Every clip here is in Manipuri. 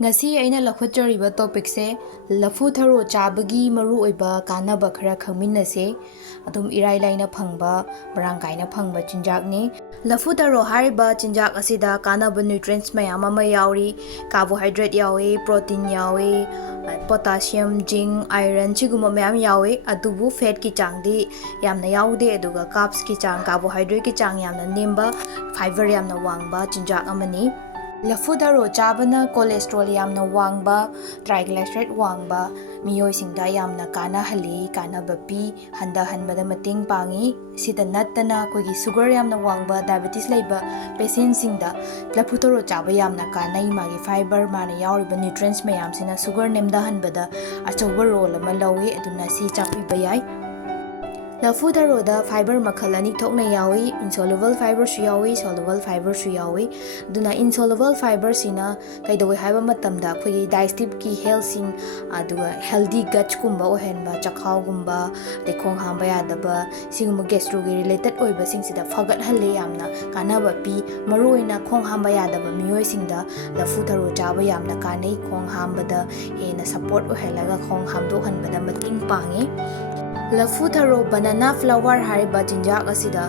Ngasi aina lakhutjariba topic se Laphu Tharo Chabagi maru oiba Kanaba Khara Khangminasi adum irai laina phangba barang kaina phangba chinjak ni Laphu Tharo hariba chinjak asida Kanaba nutrients mayam ama yauri carbohydrate yawi protein yawi potassium zinc iron chiguma mayam yawi adubu fat ki changdi yamna yaude aduga carbs ki chang carbohydrate ki chang yamna nemba fiber yamna wangba chinjak amani Laphu Tharo chabana cholesterol yamna wangba triglyceride wangba miyoi singda yamna kana hali kana bapi handa hanbada mating pangi sida nattana kogi sugar yamna wangba diabetes leiba patient singda Laphu Tharo chaba yamna kana imagi fiber mana yauriba nutrients mayam sina sugar nemda hanbada achoba role ama lawi aduna si chapiba yai Laphu Tharo da fiber makhal ani thokna yawi insoluble fiber su yawi soluble fiber su yawi duna insoluble fiber sina kaidawi haiba matamda khoi digestive ki health sing aduga healthy gut kumba ohenba chakhau gumba lekhong hamba yadaba singuma gastro gi related oiba sing sida fagat halle yamna kanaba pi maroina khong hamba yadaba miyoi singda Laphu Tharo chaba yamna kanai khong hamba da hena support ohelaga khong hamdo hanbada mating pangi Laphu Tharo banana flower hariba jinjak asida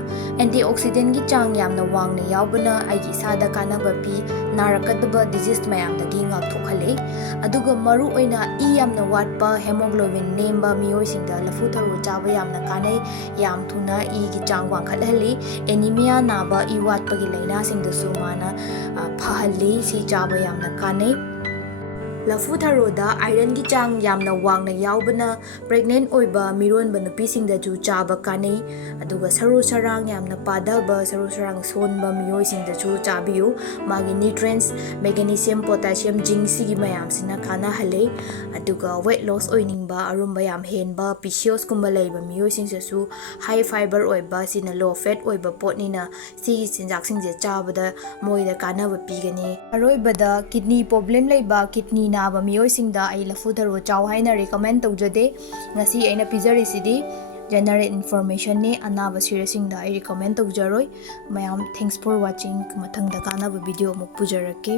antioxidant gi chang yamna wangna yaubana aigi sada kanaba pi narakadaba disease mayamna gi ngak thokhale aduga maru oina e yamna watpa hemoglobin nemba miyoi singda Laphu Tharo chaba yamna kanai yam thuna e gi chang wang khathali anemia naba e watpa gi laina singda sumana phahali si chaba yamna kanai Laphu Tharo da iron gi chang yamna wangna yaubana pregnant oiba miron banupi singda ju chaba kanai aduga saru sarang yamna padaba saru sarang sonba miyoi singda ju chabiyu magi nutrients magnesium potassium zinc sigi mayam sina kana hale aduga weight loss oiningba arumba yam henba PCOS kumba leiba miyoi singsa su high fiber oiba sina low fat oiba potnina sigi sinjak singje chabada moida kana ba pigani aroibada kidney problem leiba kidney naba miyoi singda ai Laphu Tharo chaw haina recommend tawjade ngasi aina pizari sidi general information ne anaba sirasingda ai recommend tawjaroi mayam thanks for watching mathangda kanaba video muk pujarake